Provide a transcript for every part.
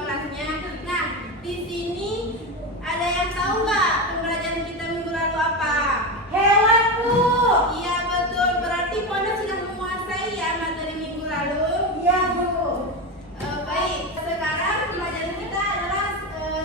kelasnya. Nah, di sini ada yang tahu nggak pembelajaran kita minggu lalu apa? Hewan, Bu. Iya betul, berarti Pona sudah menguasai ya materi minggu lalu. Iya, Bu. Baik, sekarang pembelajaran kita adalah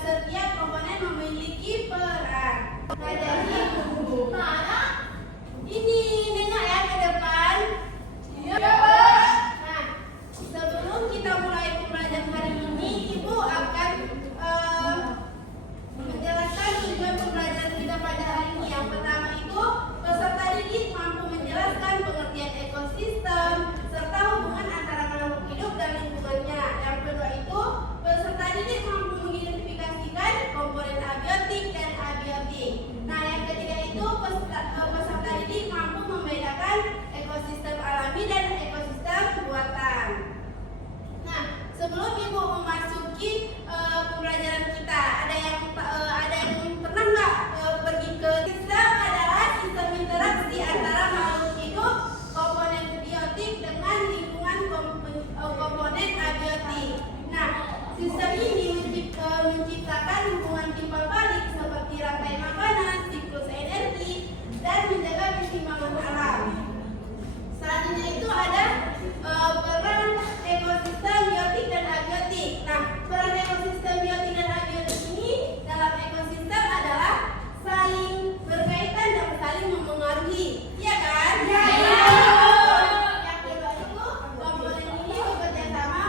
setiap komponen memiliki peran. Nah, jadi mana? Ini nengok ya ke depan. Iya, Nah, sebelum kita mulai pembelajaran hari ini, Ibu akan menjelaskan tujuan pembelajaran kita pada hari ini. Yang pertama itu, peserta didik mampu menjelaskan pengertian ekosistem serta hubungan antara makhluk hidup dan lingkungannya. Yang kedua itu, peserta didik mampu mengidentifikasikan komponen abiotik dan abiotik. Nah, yang ketiga itu, peserta didik mampu membedakan ekosistem alami dan ekosistem buatan. Nah, sebelum Ibu memasuki pembelajaran kita, ada yang pernah nggak pergi ke sistem adalah sistem interaksi antara makhluk hidup, komponen biotik dengan lingkungan komponen abiotik. Nah, sistem ini menciptakan hubungan timbal balik seperti rantai makanan, siklus energi, dan menjaga keseimbangan alam. Selanjutnya itu ada peran ekosistem biotik dan abiotik. Nah, peran ekosistem biotik dan abiotik ini dalam ekosistem adalah saling berkaitan dan saling mempengaruhi. Iya kan? Iya. Yang kedua itu, komponen ini bekerja sama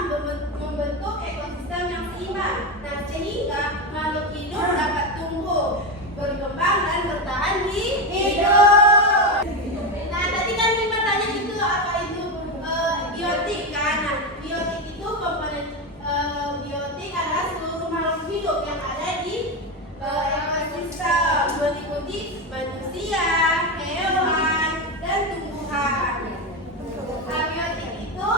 membentuk ekosistem yang seimbang. Nah, sehingga makhluk hidup dapat tumbuh, berkembang dan bertahan hidup. Nah, tadi kan Bima tanya itu apa itu biotik kan? Nah, biotik itu komponen biotik adalah seluruh makhluk hidup yang ada di ekosistem, meliputi manusia, hewan, dan tumbuhan. Abiotik itu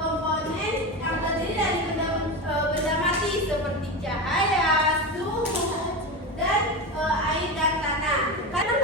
komponen yang terdiri dari benda mati seperti cahaya, suhu, dan air dan tanah. Karena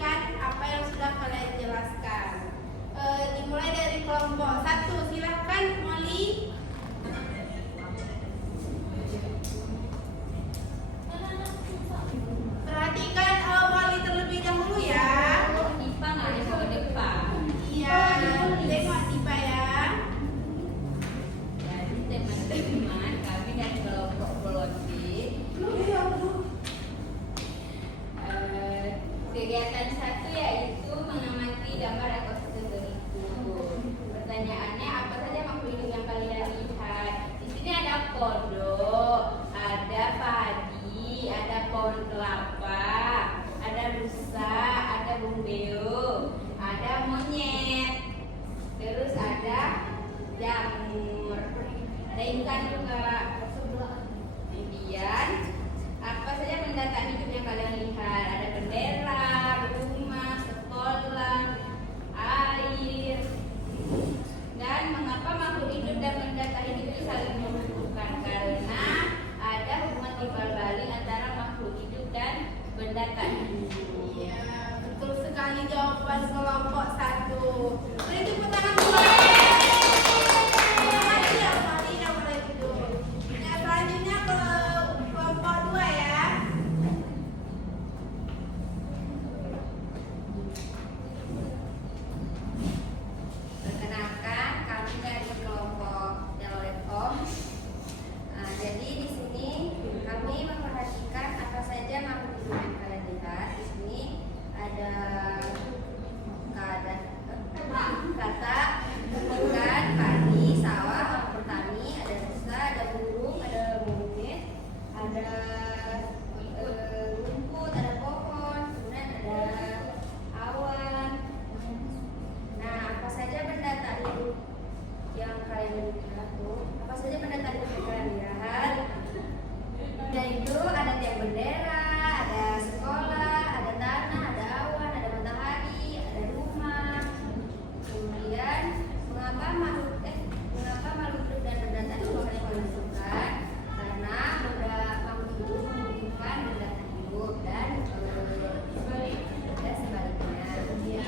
perhatikan apa yang sudah kalian jelaskan. Dimulai dari kelompok 1, silahkan Molly. Perhatikan Molly terlebih dahulu ya. Dipa nggak ada ke depan. Iya, tengok Dipa ya. Jadi teman-teman, kami dari kelompok Pelonti kegiatan 1 yaitu mengamati gambar ekosistem berikut. Pertanyaannya, apa saja makhluk hidup yang kalian lihat? Di sini ada kodok, ada padi, ada pohon kelapa, ada rusa, ada burung beo, ada monyet, terus ada jamur, ada ikan juga. Kemudian apa saja benda tak hidup yang kalian lihat? Ada bendera, rumah, sekolah, air. Dan mengapa makhluk hidup dan benda tak hidup itu saling membutuhkan? Karena ada hubungan timbal balik antara makhluk hidup dan benda tak hidup. Iya, betul sekali jawaban kelompok 1. Beri tepuk tangan dulu. Terima kasih ya Molly, yang mulai duduk. Nah, selanjutnya ke kelompok 2 ya. Perkenalkan, kami dari kelompok Telekom. Jadi di sini kami memperhatikan apa saja makhluk hidup yang kalian lihat. Di sini ada kata, ikan, padi, sawah, orang petani, ada rusa, ada burung, ada monyet, ada rumput, ada pohon, kemudian ada awan. Nah, apa saja benda tak hidup yang kalian lihat tuh? Apa saja benda tak hidup yang kalian lihat? Dan itu ada tiang bendera, ada sekolah, ada tanah, ada awan, ada matahari, ada rumah. Kemudian mengapa makhluk hidup dan benda tak hidup saling menentukan? Karena benda makhluk hidup membutuhkan benda tak hidup dan sebaliknya. Kemudian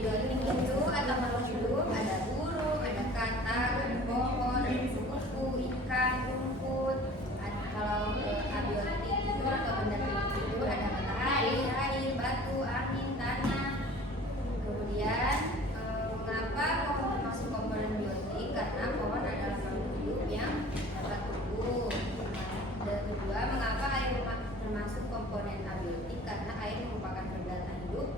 biotik itu atau makhluk hidup ada burung, ada katak, ada pohon, ada kupu, ikan, rumput. Kalau abiotik itu atau benda hidup itu ada matahari, air, batu, angin, tanah. Kemudian mengapa pohon termasuk komponen biotik? Karena pohon adalah makhluk hidup yang dapat tumbuh. Dan kedua, mengapa air termasuk komponen abiotik? Karena air merupakan benda tak hidup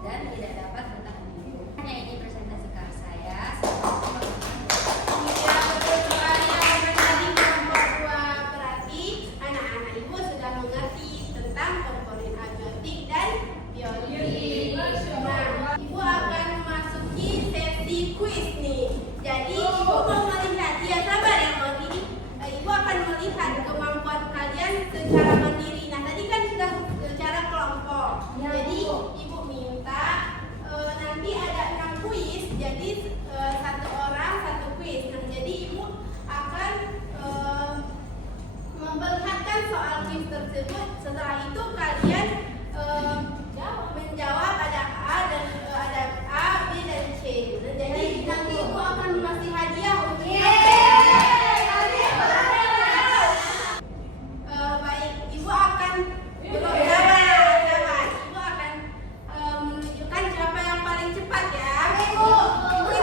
dan tidak dapat bertahan hidup. Hanya ini presentasi saya. Iya, betul sekali apa tadi kelompok 2. Berarti anak-anak ibu sudah mengerti tentang komponen abiotik dan biotik. Nah, ibu akan memasuki sesi kuis nih. Jadi ibu mau melihat, ya sabar ya Molly. Ibu akan melihat kemampuan kalian secara mandiri. Nah, tadi kan sudah secara kelompok. Ya, Jadi Bu. ibu minta nanti ada 6 kuis. Jadi 1 orang 1 kuis. Nah, jadi ibu akan memperlihatkan soal kuis tersebut. Setelah itu kalian menjawab ada A dan ada A, B dan C. Dan jadi nanti ibu akan memberi hadiah untuk baik, ibu akan sabar. Ibu akan menunjukkan siapa yang paling cepat ya. Ibu itu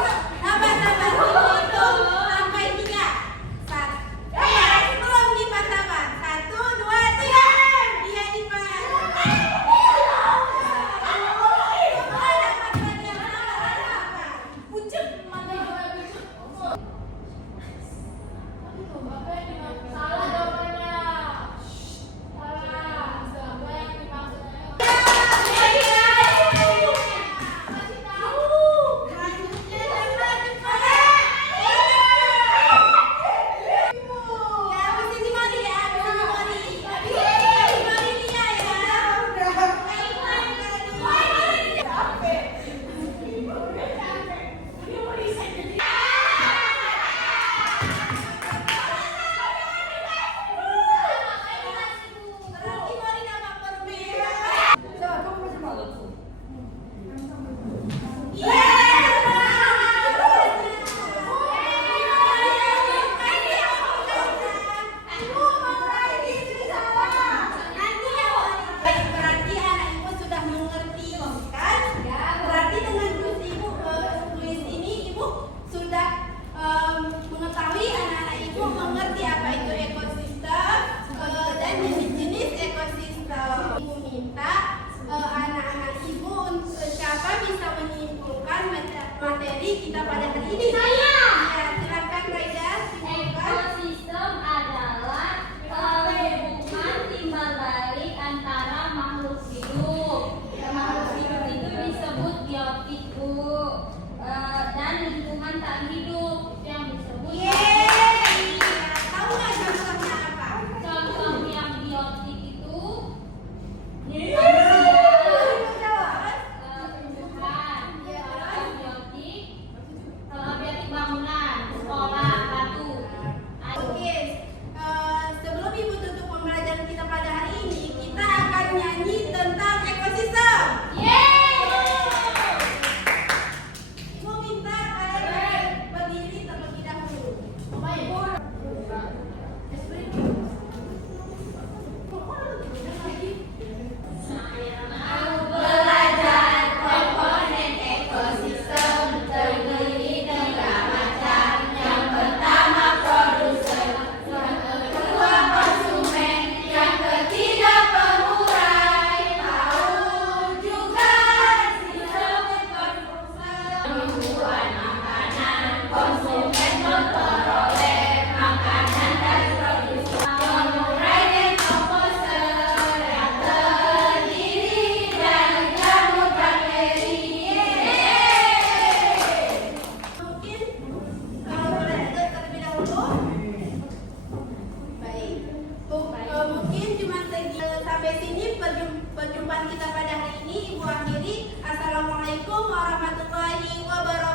sabar. Ibu hitung sampai 3. Belum Dipa, sabar. 1, 2, 3. Dia Dipa. kita pada hari ini? Saya. Ya, silakan Raida. Simpulkan. Ekosistem adalah hubungan timbal balik antara makhluk hidup. Makhluk hidup itu disebut biotik, Bu. Dan lingkungan tak hidup itu yang disebut. Yeay. Tahu nggak contohnya apa? Contoh yang biotik itu tumbuhan. Kalau biotik bangunan, sekolah, batu. Oke, sebelum Ibu tutup pembelajaran kita pada hari ini, kita akan nyanyi tentang ekosistem. Ibu minta kalian berdiri terlebih dahulu. Belajar komponen ekosistem terdiri tiga macam. Yang pertama produsen, yang kedua konsumen, yang ketiga pengurai. Tahu juga disebut konsumen. Membuat makanan, konsumen memperoleh makanan dari produsen. Pengurai dan komposer yang terdiri dari jamur bakteri. Mungkin kalau boleh agak terlebih dahulu. Baik. Mungkin cuma sampai sini perjumpaan kita pada hari ini. Ibu akhiri. Assalamualaikum warahmatullahi wabarakatuh.